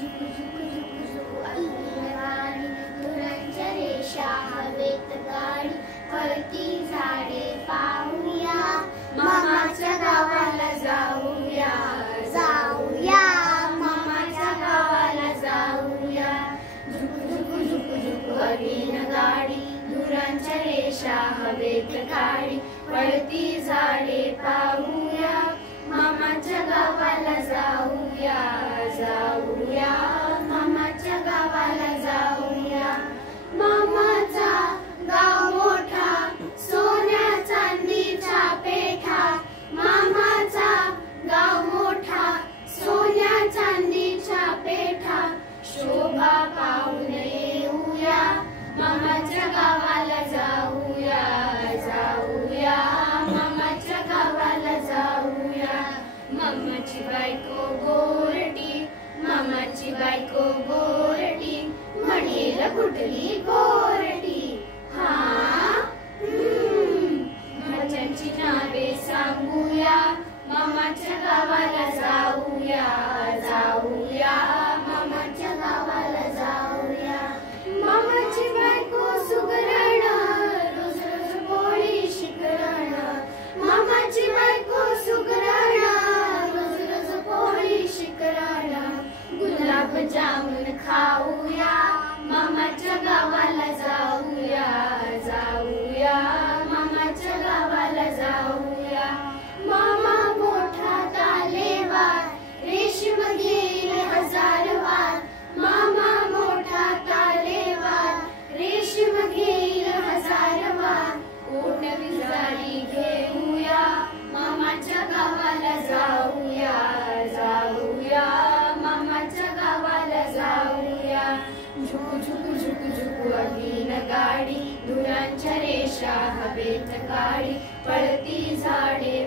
झुकू झुकू झुकू झुकू अगीन गाडी, धुरांच्या रेषा हवेत गाडी, पळती झाडे पाहूया, मामाच्या गावाला जाऊया, जाऊया मामाच्या गावाला जाऊया. झुकू झुकू झुकू झुकू अगीन गाडी, धुरांच्या रेषा हवेत गाडी, पळती झाडे पाहूया, मामाच्या गावाला जाऊया, जाऊया मामाच्या गावाला जाऊया. मामाचा गाव मोठा, सोन्या चांदीचा पेठा, मामाचा गाव मोठा, सोन्या चांदीचा पेठा, शोभा पाहून येऊया, मामाच्या गावाला जाऊया, जाऊया मामाच्या गावाला जाऊया. मामाची बायको गोरटी, मामाची बायको गोरटी, म्हणेल कुठली गोरटी, मामाची नावे सांगूया, मामाच्या गावाला जाऊया, जाऊया मामाच्या गावाला जाऊया. मामाची बायको सुगरण, रोज रोज पोळी शिकरण, मामाची बायको सुगरण, रोज रोज पोळी शिकरण. गुलाब जामुन खाऊया, मामाच्या गावाला जाऊया, जाऊया मामाच्या गावाला जाऊया. मामा मोठा तालेवार, रेशीम घेईल हजारवार, मामा मोठा तालेवार, रेशीम घेईल हजारवार. ऊन विजारी घेऊया, मामाच्या गावाला जाऊया, जाऊया मामाच्या गावाला जाऊया. झुकू झुकू झुकू झुकू अगीन गाडी, धुरांच्या रेषा हवेत गाडी, पळती झाडे